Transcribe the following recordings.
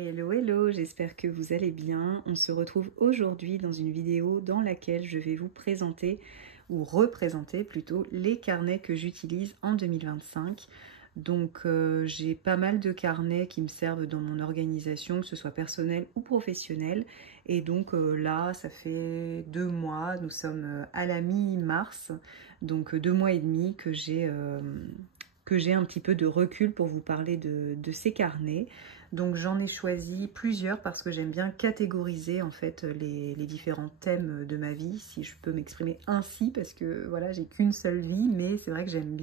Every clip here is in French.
Hello hello, j'espère que vous allez bien. On se retrouve aujourd'hui dans une vidéo dans laquelle je vais vous présenter, ou représenter plutôt, les carnets que j'utilise en 2025. Donc j'ai pas mal de carnets qui me servent dans mon organisation, que ce soit personnel ou professionnel. Et donc là, ça fait 2 mois, nous sommes à la mi-mars, donc 2 mois et demi que j'ai un petit peu de recul pour vous parler de ces carnets. Donc j'en ai choisi plusieurs parce que j'aime bien catégoriser en fait les différents thèmes de ma vie, si je peux m'exprimer ainsi, parce que voilà, j'ai qu'une seule vie, mais c'est vrai que j'aime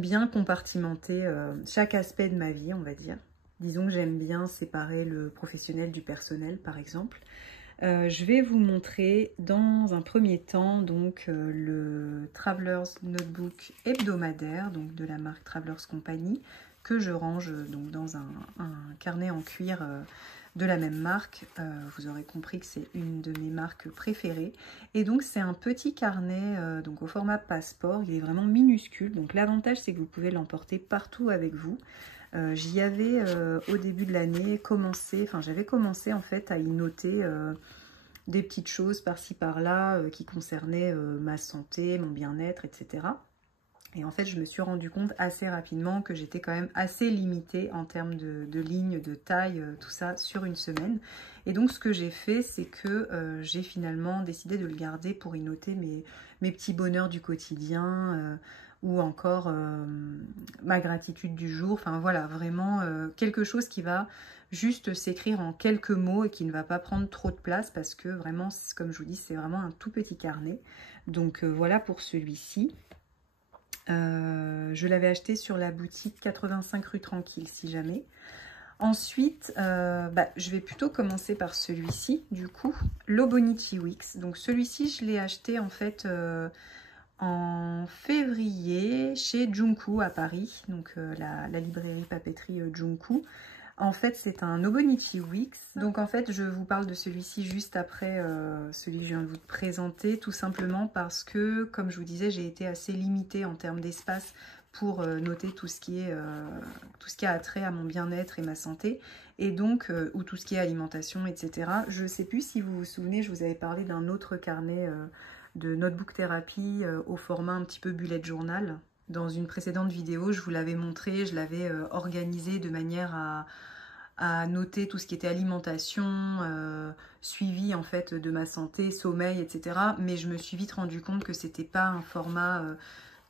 bien compartimenter chaque aspect de ma vie, on va dire. Disons que j'aime bien séparer le professionnel du personnel, par exemple. Je vais vous montrer dans un premier temps donc le Travelers Notebook hebdomadaire, donc de la marque Travelers Company, que je range donc dans un carnet en cuir de la même marque. Vous aurez compris que c'est une de mes marques préférées. Et donc c'est un petit carnet donc au format passeport, il est vraiment minuscule. Donc l'avantage c'est que vous pouvez l'emporter partout avec vous. J'y avais au début de l'année j'avais commencé en fait à y noter des petites choses par-ci par-là qui concernaient ma santé, mon bien-être, etc. Et en fait, je me suis rendu compte assez rapidement que j'étais quand même assez limitée en termes de lignes, de taille, tout ça, sur une semaine. Et donc, ce que j'ai fait, c'est que j'ai finalement décidé de le garder pour y noter mes petits bonheurs du quotidien ou encore ma gratitude du jour. Enfin, voilà, vraiment quelque chose qui va juste s'écrire en quelques mots et qui ne va pas prendre trop de place parce que vraiment, comme je vous dis, c'est vraiment un tout petit carnet. Donc, voilà pour celui-ci. Je l'avais acheté sur la boutique 85 rue Tranquille, si jamais. Ensuite, je vais plutôt commencer par celui-ci, du coup, l'Hobonichi Weeks. Donc celui-ci, je l'ai acheté en fait en février chez Junku à Paris, donc la librairie papeterie Junku. En fait, c'est un Hobonichi Weeks. Donc en fait, je vous parle de celui-ci juste après celui que je viens de vous présenter, tout simplement parce que, comme je vous disais, j'ai été assez limitée en termes d'espace pour noter tout ce qui a trait à mon bien-être et ma santé, et donc, ou tout ce qui est alimentation, etc. Je ne sais plus si vous vous souvenez, je vous avais parlé d'un autre carnet de notebook thérapie au format un petit peu bullet journal. Dans une précédente vidéo, je vous l'avais montré, je l'avais organisé de manière à noter tout ce qui était alimentation, suivi en fait de ma santé, sommeil, etc. Mais je me suis vite rendu compte que c'était pas un format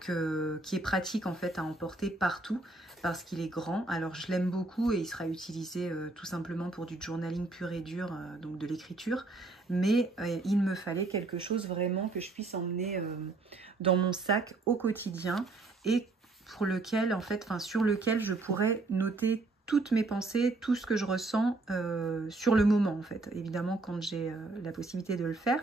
qui est pratique en fait à emporter partout parce qu'il est grand. Alors je l'aime beaucoup et il sera utilisé tout simplement pour du journaling pur et dur, donc de l'écriture. Mais il me fallait quelque chose vraiment que je puisse emmener dans mon sac au quotidien et pour lequel, en fait, sur lequel je pourrais noter toutes mes pensées, tout ce que je ressens sur le moment, en fait. Évidemment, quand j'ai la possibilité de le faire.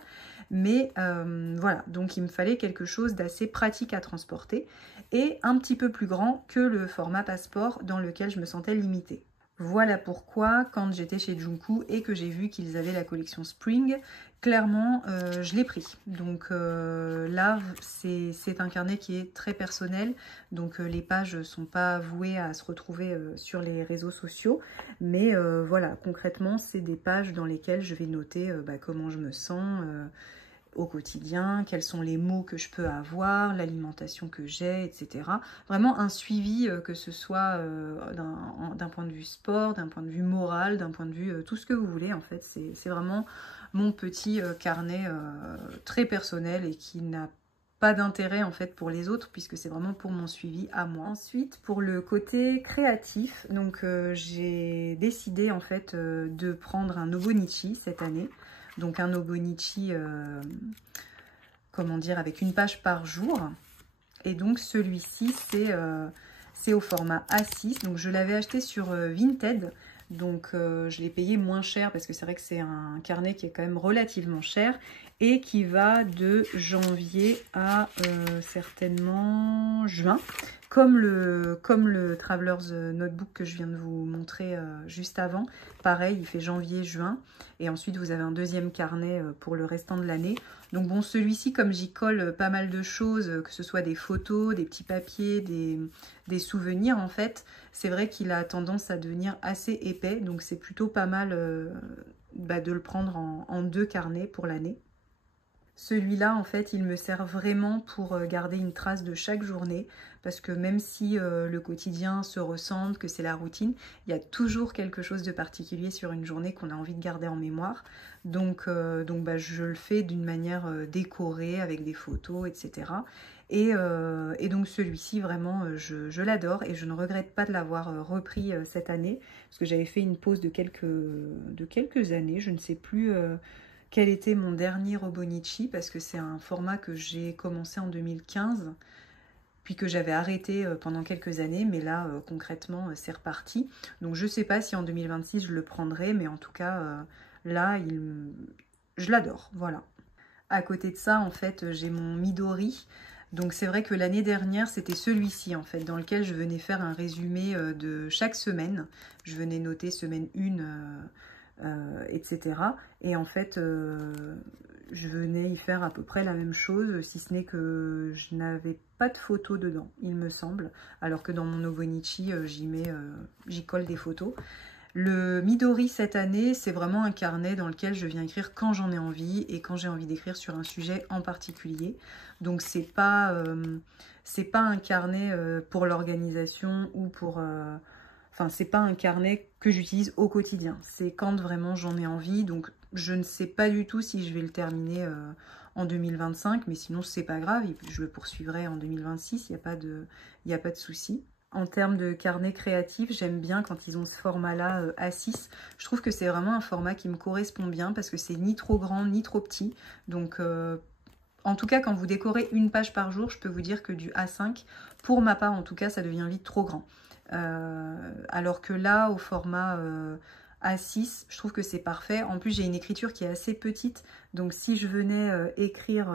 Mais voilà, donc il me fallait quelque chose d'assez pratique à transporter et un petit peu plus grand que le format passeport dans lequel je me sentais limitée. Voilà pourquoi, quand j'étais chez Junku et que j'ai vu qu'ils avaient la collection Spring, clairement, je l'ai pris. Donc là, c'est un carnet qui est très personnel. Donc les pages ne sont pas vouées à se retrouver sur les réseaux sociaux. Mais voilà, concrètement, c'est des pages dans lesquelles je vais noter comment je me sens au quotidien, quels sont les mots que je peux avoir, l'alimentation que j'ai, etc. Vraiment un suivi, que ce soit d'un point de vue sport, d'un point de vue moral, d'un point de vue tout ce que vous voulez. En fait, c'est vraiment mon petit carnet très personnel et qui n'a pas d'intérêt en fait pour les autres puisque c'est vraiment pour mon suivi à moi. Ensuite, pour le côté créatif, donc j'ai décidé en fait de prendre un Hobonichi cette année. Donc un Hobonichi, comment dire, avec une page par jour. Et donc celui-ci, c'est au format A6. Donc je l'avais acheté sur Vinted. Donc je l'ai payé moins cher parce que c'est vrai que c'est un carnet qui est quand même relativement cher. et qui va de janvier à certainement juin, comme le Traveler's Notebook que je viens de vous montrer juste avant. Pareil, il fait janvier-juin, et ensuite vous avez un deuxième carnet pour le restant de l'année. Donc bon, celui-ci, comme j'y colle pas mal de choses, que ce soit des photos, des petits papiers, des souvenirs en fait, c'est vrai qu'il a tendance à devenir assez épais, donc c'est plutôt pas mal de le prendre en 2 carnets pour l'année. Celui-là, en fait, il me sert vraiment pour garder une trace de chaque journée, parce que même si le quotidien se ressemble, que c'est la routine, il y a toujours quelque chose de particulier sur une journée qu'on a envie de garder en mémoire. Donc je le fais d'une manière décorée, avec des photos, etc. Et donc celui-ci, vraiment, je l'adore et je ne regrette pas de l'avoir repris cette année, parce que j'avais fait une pause de quelques années, je ne sais plus... quel était mon dernier Hobonichi, parce que c'est un format que j'ai commencé en 2015, puis que j'avais arrêté pendant quelques années, mais là, concrètement, c'est reparti. Donc je ne sais pas si en 2026 je le prendrai, mais en tout cas, là, je l'adore, voilà. À côté de ça, en fait, j'ai mon Midori. Donc c'est vrai que l'année dernière, c'était celui-ci, en fait, dans lequel je venais faire un résumé de chaque semaine. Je venais noter semaine 1, etc. Et en fait, je venais y faire à peu près la même chose, si ce n'est que je n'avais pas de photos dedans, il me semble, alors que dans mon Hobonichi, j'y colle des photos. Le Midori cette année, c'est vraiment un carnet dans lequel je viens écrire quand j'en ai envie et quand j'ai envie d'écrire sur un sujet en particulier. Donc c'est pas un carnet pour l'organisation ou pour... Enfin, c'est pas un carnet que j'utilise au quotidien. C'est quand vraiment j'en ai envie. Donc, je ne sais pas du tout si je vais le terminer en 2025. Mais sinon, c'est pas grave. Je le poursuivrai en 2026. Il n'y a pas de souci. En termes de carnet créatif, j'aime bien quand ils ont ce format-là A6. Je trouve que c'est vraiment un format qui me correspond bien parce que c'est ni trop grand ni trop petit. Donc, en tout cas, quand vous décorez une page par jour, je peux vous dire que du A5, pour ma part en tout cas, ça devient vite trop grand. Alors que là, au format A6, je trouve que c'est parfait. En plus, j'ai une écriture qui est assez petite. Donc, si je venais écrire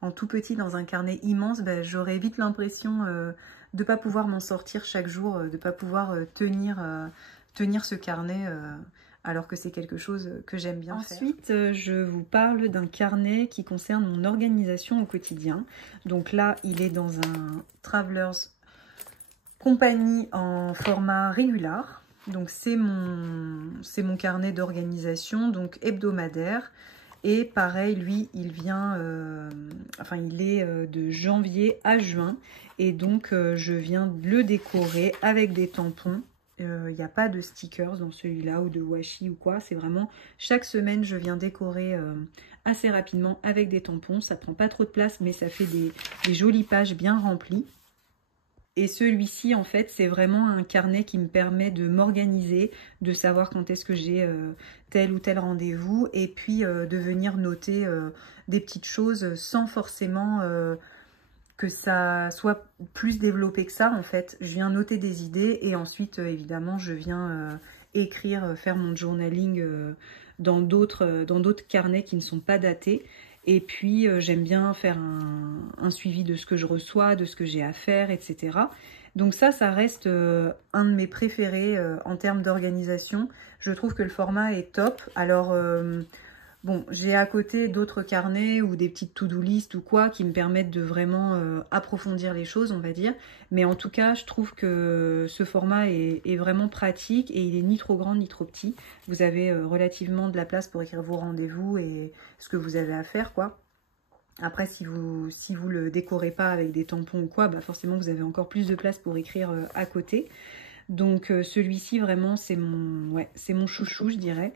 en tout petit dans un carnet immense, ben, j'aurais vite l'impression de ne pas pouvoir m'en sortir chaque jour, de ne pas pouvoir tenir ce carnet alors que c'est quelque chose que j'aime bien faire. Ensuite, je vous parle d'un carnet qui concerne mon organisation au quotidien. Donc là, il est dans un Traveler's Compagnie en format régular. Donc c'est mon carnet d'organisation, donc hebdomadaire. Et pareil, lui, il vient, il est de janvier à juin. Et donc, je viens de le décorer avec des tampons. Il n'y a pas de stickers dans celui-là ou de washi ou quoi. C'est vraiment, chaque semaine, je viens décorer assez rapidement avec des tampons. Ça prend pas trop de place, mais ça fait des jolies pages bien remplies. Et celui-ci, en fait, c'est vraiment un carnet qui me permet de m'organiser, de savoir quand est-ce que j'ai tel ou tel rendez-vous, et puis de venir noter des petites choses sans forcément que ça soit plus développé que ça, en fait. Je viens noter des idées, et ensuite, évidemment, je viens écrire, faire mon journaling dans d'autres carnets qui ne sont pas datés. Et puis, j'aime bien faire un suivi de ce que je reçois, de ce que j'ai à faire, etc. Donc ça reste un de mes préférés en termes d'organisation. Je trouve que le format est top. Alors, bon, j'ai à côté d'autres carnets ou des petites to-do list ou quoi qui me permettent de vraiment approfondir les choses, on va dire. Mais en tout cas, je trouve que ce format est vraiment pratique et il est ni trop grand ni trop petit. Vous avez relativement de la place pour écrire vos rendez-vous et ce que vous avez à faire, quoi. Après, si vous le décorez pas avec des tampons ou quoi, bah forcément, vous avez encore plus de place pour écrire à côté. Donc, celui-ci, vraiment, c'est mon chouchou, je dirais.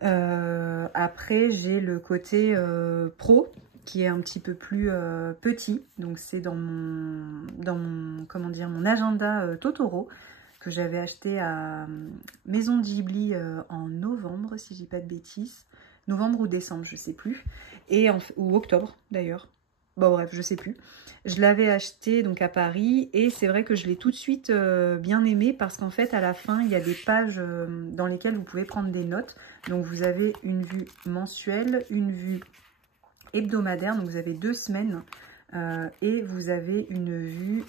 Après, j'ai le côté pro qui est un petit peu plus petit. Donc, c'est dans mon comment dire, mon agenda Totoro que j'avais acheté à Maison Ghibli en novembre, si je dis pas de bêtises. Novembre ou décembre, je sais plus. Ou octobre, d'ailleurs. Bon bref, je sais plus. Je l'avais acheté donc à Paris et c'est vrai que je l'ai tout de suite bien aimé parce qu'en fait à la fin il y a des pages dans lesquelles vous pouvez prendre des notes. Donc vous avez une vue mensuelle, une vue hebdomadaire, donc vous avez 2 semaines et vous avez une vue,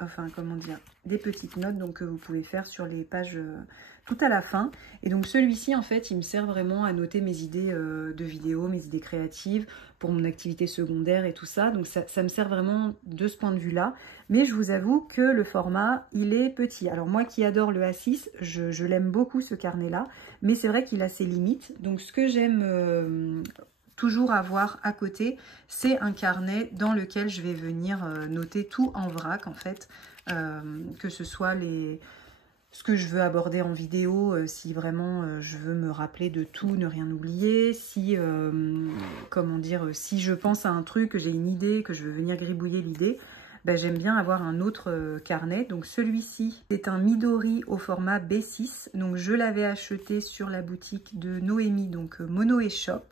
enfin comment dire, des petites notes donc que vous pouvez faire sur les pages tout à la fin. Et donc celui-ci en fait il me sert vraiment à noter mes idées de vidéos, mes idées créatives pour mon activité secondaire et tout ça. Donc ça me sert vraiment de ce point de vue là. Mais je vous avoue que le format il est petit. Alors moi qui adore le A6, je l'aime beaucoup ce carnet là, mais c'est vrai qu'il a ses limites. Donc ce que j'aime toujours avoir à côté, c'est un carnet dans lequel je vais venir noter tout en vrac en fait, que ce soit ce que je veux aborder en vidéo, si vraiment je veux me rappeler de tout, ne rien oublier, si, comment dire, si je pense à un truc, que j'ai une idée, que je veux venir gribouiller l'idée, ben, j'aime bien avoir un autre carnet. Donc celui-ci, c'est un Midori au format B6, donc je l'avais acheté sur la boutique de Noémie, donc Mono Shop.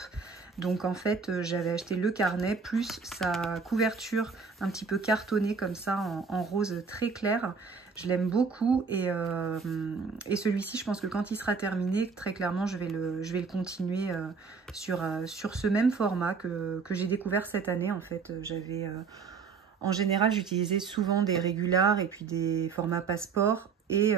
Donc en fait, j'avais acheté le carnet plus sa couverture un petit peu cartonnée comme ça en rose très clair. Je l'aime beaucoup et celui-ci, je pense que quand il sera terminé, très clairement, je vais le continuer sur ce même format que j'ai découvert cette année. En fait, en général, j'utilisais souvent des régulars et puis des formats passeport et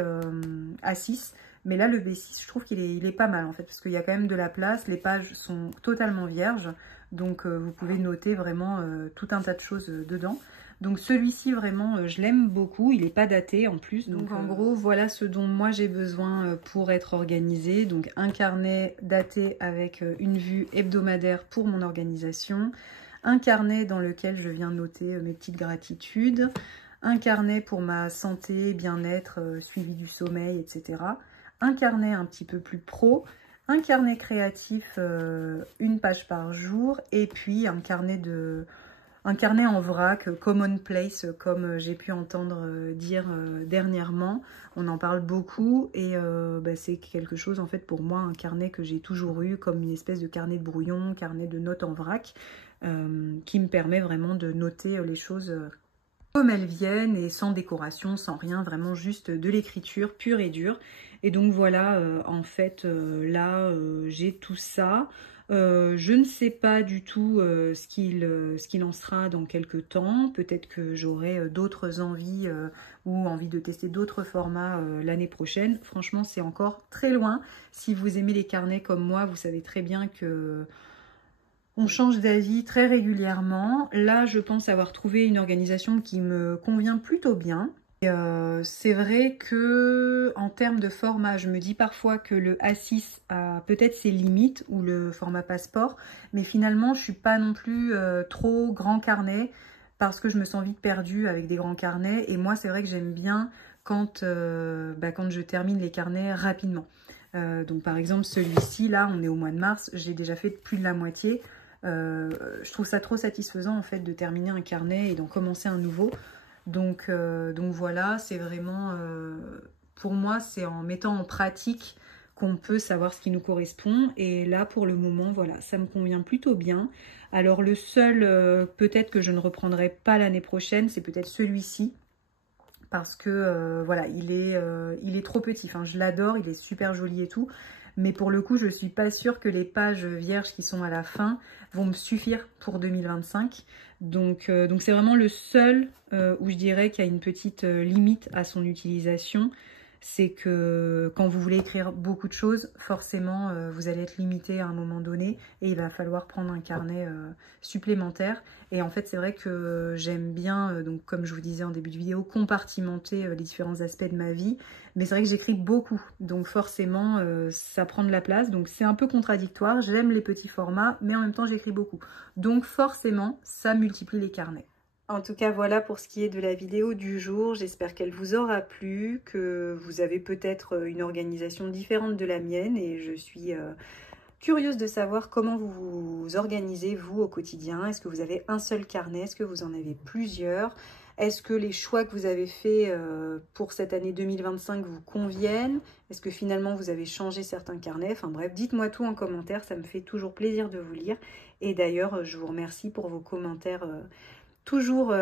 A6. Mais là, le B6, je trouve qu'il est pas mal en fait, parce qu'il y a quand même de la place, les pages sont totalement vierges, donc vous pouvez noter vraiment tout un tas de choses dedans. Donc celui-ci, vraiment, je l'aime beaucoup, il n'est pas daté en plus. Donc en gros, voilà ce dont moi j'ai besoin pour être organisée. Donc un carnet daté avec une vue hebdomadaire pour mon organisation, un carnet dans lequel je viens noter mes petites gratitudes, un carnet pour ma santé, bien-être, suivi du sommeil, etc. Un carnet un petit peu plus pro, un carnet créatif, une page par jour, et puis un carnet en vrac, commonplace, comme j'ai pu entendre dire dernièrement. On en parle beaucoup et bah, c'est quelque chose, en fait, pour moi, un carnet que j'ai toujours eu comme une espèce de carnet de brouillon, carnet de notes en vrac, qui me permet vraiment de noter les choses comme elles viennent et sans décoration, sans rien, vraiment juste de l'écriture pure et dure. Et donc voilà, en fait, là, j'ai tout ça. Je ne sais pas du tout ce qu'il en sera dans quelques temps. Peut-être que j'aurai d'autres envies ou envie de tester d'autres formats l'année prochaine. Franchement, c'est encore très loin. Si vous aimez les carnets comme moi, vous savez très bien que on change d'avis très régulièrement. Là, je pense avoir trouvé une organisation qui me convient plutôt bien. C'est vrai que en termes de format, je me dis parfois que le A6 a peut-être ses limites ou le format passeport, mais finalement, je suis pas non plus trop grand carnet parce que je me sens vite perdue avec des grands carnets. Et moi, c'est vrai que j'aime bien quand je termine les carnets rapidement. Donc par exemple, celui-ci, là, on est au mois de mars, j'ai déjà fait plus de la moitié. Je trouve ça trop satisfaisant en fait de terminer un carnet et d'en commencer un nouveau. Donc voilà, c'est vraiment, pour moi, c'est en mettant en pratique qu'on peut savoir ce qui nous correspond. Et là, pour le moment, voilà, ça me convient plutôt bien. Alors le seul, peut-être que je ne reprendrai pas l'année prochaine, c'est peut-être celui-ci. Parce que, voilà, il est trop petit. Enfin, je l'adore, il est super joli et tout. Mais pour le coup, je ne suis pas sûre que les pages vierges qui sont à la fin vont me suffire pour 2025. Donc c'est vraiment le seul où je dirais qu'il y a une petite limite à son utilisation. C'est que quand vous voulez écrire beaucoup de choses, forcément, vous allez être limité à un moment donné et il va falloir prendre un carnet supplémentaire. Et en fait, c'est vrai que j'aime bien, donc comme je vous disais en début de vidéo, compartimenter les différents aspects de ma vie. Mais c'est vrai que j'écris beaucoup, donc forcément, ça prend de la place. Donc c'est un peu contradictoire. J'aime les petits formats, mais en même temps, j'écris beaucoup. Donc forcément, ça multiplie les carnets. En tout cas, voilà pour ce qui est de la vidéo du jour. J'espère qu'elle vous aura plu, que vous avez peut-être une organisation différente de la mienne et je suis curieuse de savoir comment vous vous organisez, vous, au quotidien. Est-ce que vous avez un seul carnet? Est-ce que vous en avez plusieurs? Est-ce que les choix que vous avez faits pour cette année 2025 vous conviennent? Est-ce que finalement vous avez changé certains carnets? Enfin bref, dites-moi tout en commentaire, ça me fait toujours plaisir de vous lire. Et d'ailleurs, je vous remercie pour vos commentaires toujours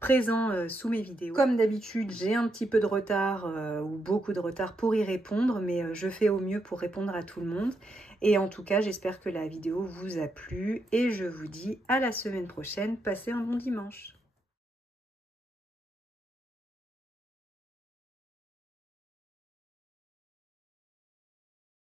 présents sous mes vidéos. Comme d'habitude, j'ai un petit peu de retard ou beaucoup de retard pour y répondre, mais je fais au mieux pour répondre à tout le monde. Et en tout cas, j'espère que la vidéo vous a plu et je vous dis à la semaine prochaine. Passez un bon dimanche.